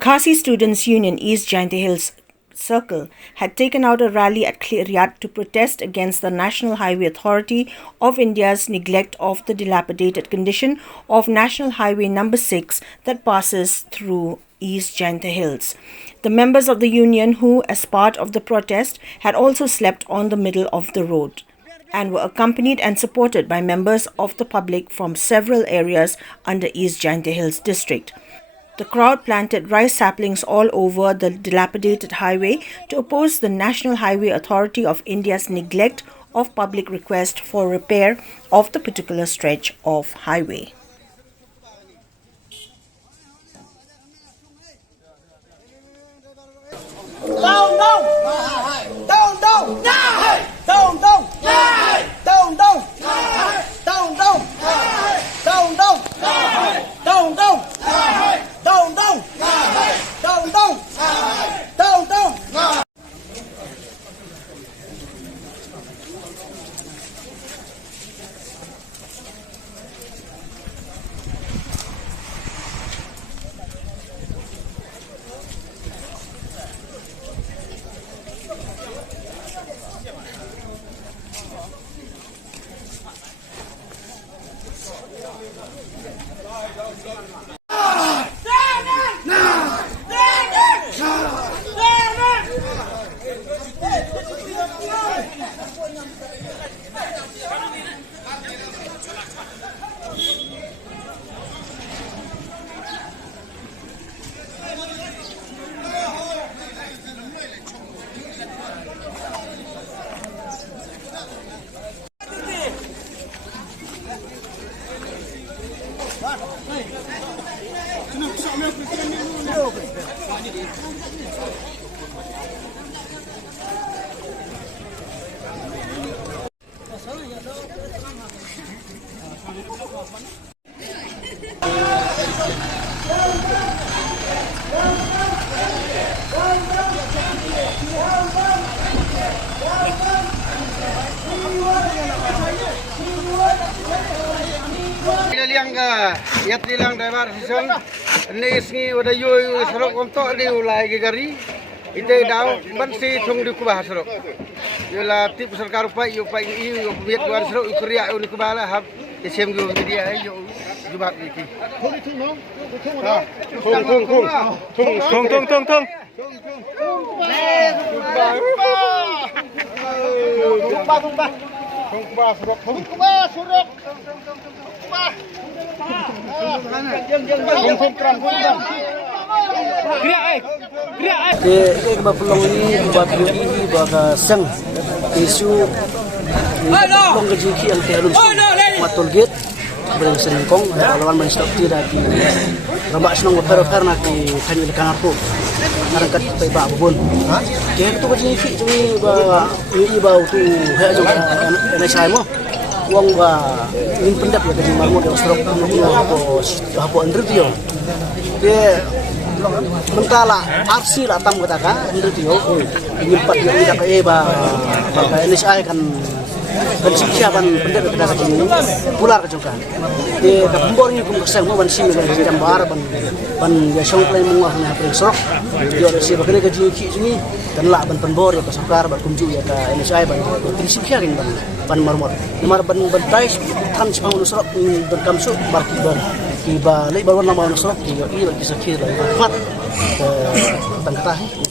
Khasi Students Union East Jaintia Hills Circle had taken out a rally at Khliehriat to protest against the National Highway Authority of India's neglect of the dilapidated condition of National Highway number 6 that passes through East Jaintia Hills. The members of the union, who as part of the protest had also slept on the middle of the road, and were accompanied and supported by members of the public from several areas under East Jaintia Hills district. The crowd planted rice saplings all over the dilapidated highway to oppose the National Highway Authority of India's neglect of public request for repair of the particular stretch of highway. Yat nilang driver sisal nisngi wada yoy serok untuk di ulai gari ite daw ban si thung di kubah serok yola tip sarkar upai upai i biat wan serok Khliehriat ni kubala hab sem go dia yo jubak iki tung Ke pelong ini buat ini buat seng isu pelong kejiki yang terus matul gate bersengkong lawan menstop tidak di rambak senang berfer nak di kanyu ikan aku angkat peba bun ke tu kejiki ini ba ini bau tu hai juga NHAI mo wong ba ingin pendap ya dari marmo di Australia apa interview dia mentala aksi latang katakan interview ingin pat yang tidak ba NHAI kan siapan pendap kita kini pular juga di kampung ini pun kesal mau bansi dari jambar ban ya songklay munga na presrok dia resi bakal ke jiki sini dan la ban penbor ya pasakar ban kunju ya ka NHAI ban prinsip siarin ban marmor mar ban tais tan semang nusrok ban kamsu barki ban tiba lei baru nama nusrok tiga i lagi sakit mat tangkatahi